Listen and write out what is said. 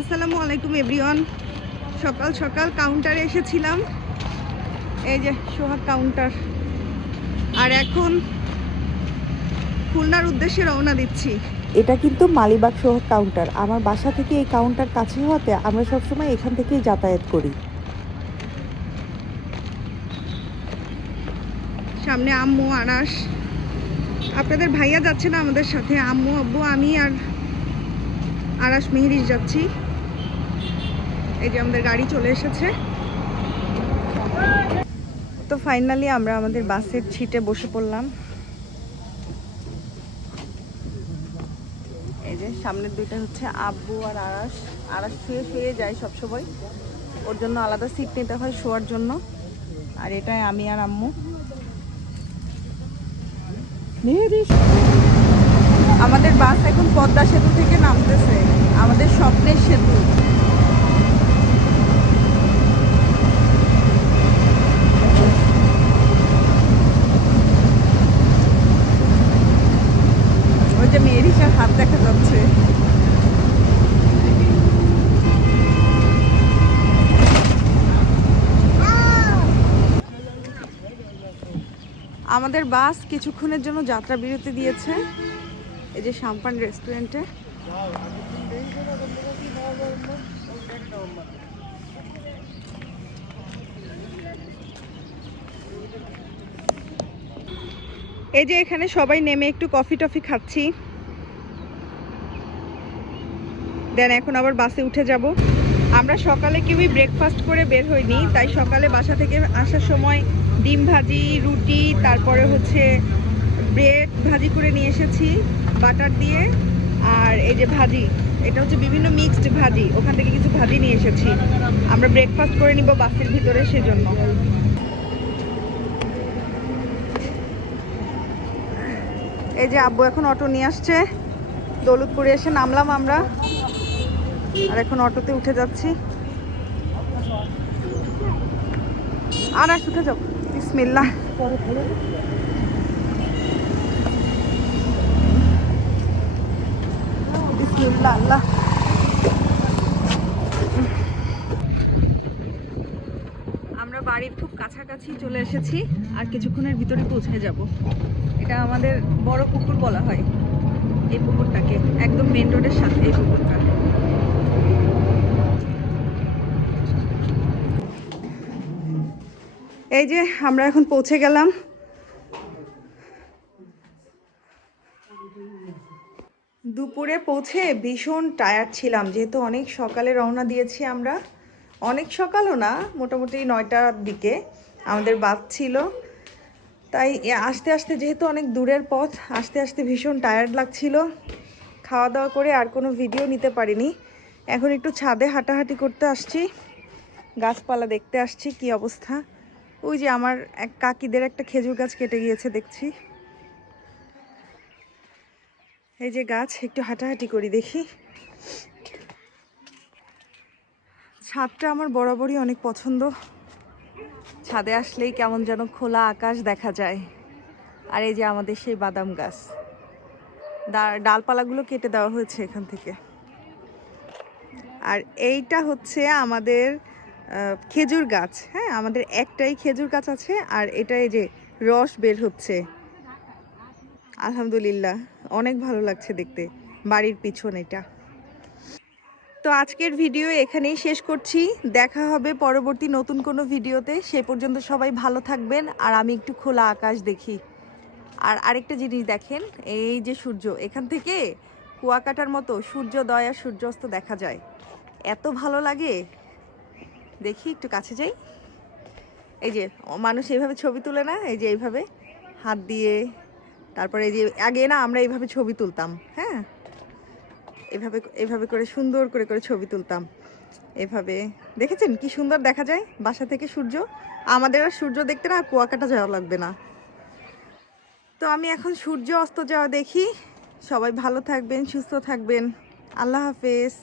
আসসালামু আলাইকুম এভরিওয়ান। সকাল সকাল কাউন্টারে এসেছিলাম। এই যে সোহাগ কাউন্টার আর এখন খুলনার উদ্দেশ্যে রওনা দিচ্ছি। এটা কিন্তু মালিবাগ সোহাগ কাউন্টার আমার বাসা থেকে এই কাউন্টার কাছে হওয়াতে আমরা সবসময় এখান থেকেই যাতায়াত করি। সামনে আম্মু আনাস। আপনাদের ভাইয়া যাচ্ছে না আমাদের সাথে? আম্মু আব্বু আমি আর আরাস মেহেরিস যাচ্ছি। এই যে আমাদের গাড়ি চলে এসেছে। তো ফাইনালি আমরা আমাদের বাসের সিটে বসে পড়লাম। এই যে সামনের দুইটা হচ্ছে আব্বু আর আরাস। আরাস শুয়ে শুয়ে যায় সবসময়। ওর জন্য আলাদা সিট নিতে হয় শোয়ার জন্য। আর এটাই আমি আর আম্মু। আমাদের বাস এখন পদ্মা সেতু থেকে নামতেছে। আমাদের স্বপ্নের সেতু। যে মেয়েরিসার হাত দেখা যাচ্ছে। আমাদের বাস কিছুক্ষণের জন্য যাত্রা বিরতি দিয়েছে। এই যে সাম্পান রেস্টুরেন্টে। এই যে এখানে সবাই নেমে একটু কফি টফি খাচ্ছি। দেন এখন আবার বাসে উঠে যাব। আমরা সকালে কেউই ব্রেকফাস্ট করে বের হইনি, তাই সকালে বাসা থেকে আসার সময় ডিম ভাজি, রুটি, তারপরে হচ্ছে ব্রেড ভাজি করে নিয়ে এসেছি বাটার দিয়ে, আর এই যে ভাজি, এটা হচ্ছে বিভিন্ন মিক্সড ভাজি, ওখান থেকে কিছু ভাজি নিয়ে এসেছি। আমরা ব্রেকফাস্ট করে নিব বাসের ভিতরে সেজন্য। এই যে আব্বু এখন অটো নিয়ে আসছে। দৌলতপুরে এসে নামলাম আমরা। আর এখন অটোতে উঠে যাচ্ছি। আর এক উঠে যাও। বিসমিল্লা বিসমিল্লা আল্লাহ আমরা বাড়ির খুব কাছাকাছি চলে এসেছি আর কিছুক্ষণের ভিতরে পৌঁছে যাব। এটা আমাদের বড় পুকুর বলা হয় এই পুকুরটাকে, একদম মেন রোডের সাথে এই পুকুরটা। এই যে আমরা এখন পৌঁছে গেলাম। দুপুরে পৌঁছে ভীষণ টায়ার্ড ছিলাম, যেহেতু অনেক সকালে রওনা দিয়েছি আমরা। অনেক সকালও না, মোটামুটি নয়টার দিকে। আমাদের বাস ছিল। তাই আসতে আসতে যেহেতু অনেক দূরের পথ, আসতে আসতে ভীষণ টায়ার্ড লাগছিল। খাওয়া দাওয়া করে আর কোনো ভিডিও নিতে পারিনি। এখন একটু ছাদে হাঁটাহাঁটি করতে আসছি। গাছপালা দেখতে আসছি কি অবস্থা। ওই যে আমার এক কাকিদের একটা খেজুর গাছ কেটে গিয়েছে, দেখছি। এই যে গাছ, একটু হাঁটাহাঁটি করি দেখি। ছাদটা আমার বরাবরই অনেক পছন্দ। ছাদে আসলেই কেমন যেন খোলা আকাশ দেখা যায়। আর এই যে আমাদের সেই বাদাম গাছ। ডালপালাগুলো কেটে দেওয়া হয়েছে এখান থেকে। আর এইটা হচ্ছে আমাদের খেজুর গাছ। হ্যাঁ আমাদের একটাই খেজুর গাছ আছে আর এটা এই যে রস বের হচ্ছে। আলহামদুলিল্লাহ, অনেক ভালো লাগছে দেখতে। বাড়ির পিছন এটা। তো আজকের ভিডিও এখানেই শেষ করছি। দেখা হবে পরবর্তী নতুন কোনো ভিডিওতে। সে পর্যন্ত সবাই ভালো থাকবেন আর আমি একটু খোলা আকাশ দেখি। আর আরেকটা জিনিস দেখেন, এই যে সূর্য, এখান থেকে কুয়াকাটার মতো সূর্যোদয় আর সূর্যাস্ত দেখা যায়। এত ভালো লাগে। দেখি একটু কাছে যাই। এই যে, মানুষ এইভাবে ছবি তুলে না? এই যে এইভাবে হাত দিয়ে, তারপরে এই যে, আগে না আমরা এইভাবে ছবি তুলতাম হ্যাঁ? এভাবে এভাবে করে সুন্দর করে করে ছবি তুলতাম। এভাবে। দেখেছেন কি সুন্দর দেখা যায়? বাসা থেকে সূর্য। আমাদের আর সূর্য দেখতে না কুয়াকাটা যাওয়া লাগবে না। তো আমি এখন সূর্য অস্ত যাওয়া দেখি। সবাই ভালো থাকবেন, সুস্থ থাকবেন। আল্লাহ হাফেজ।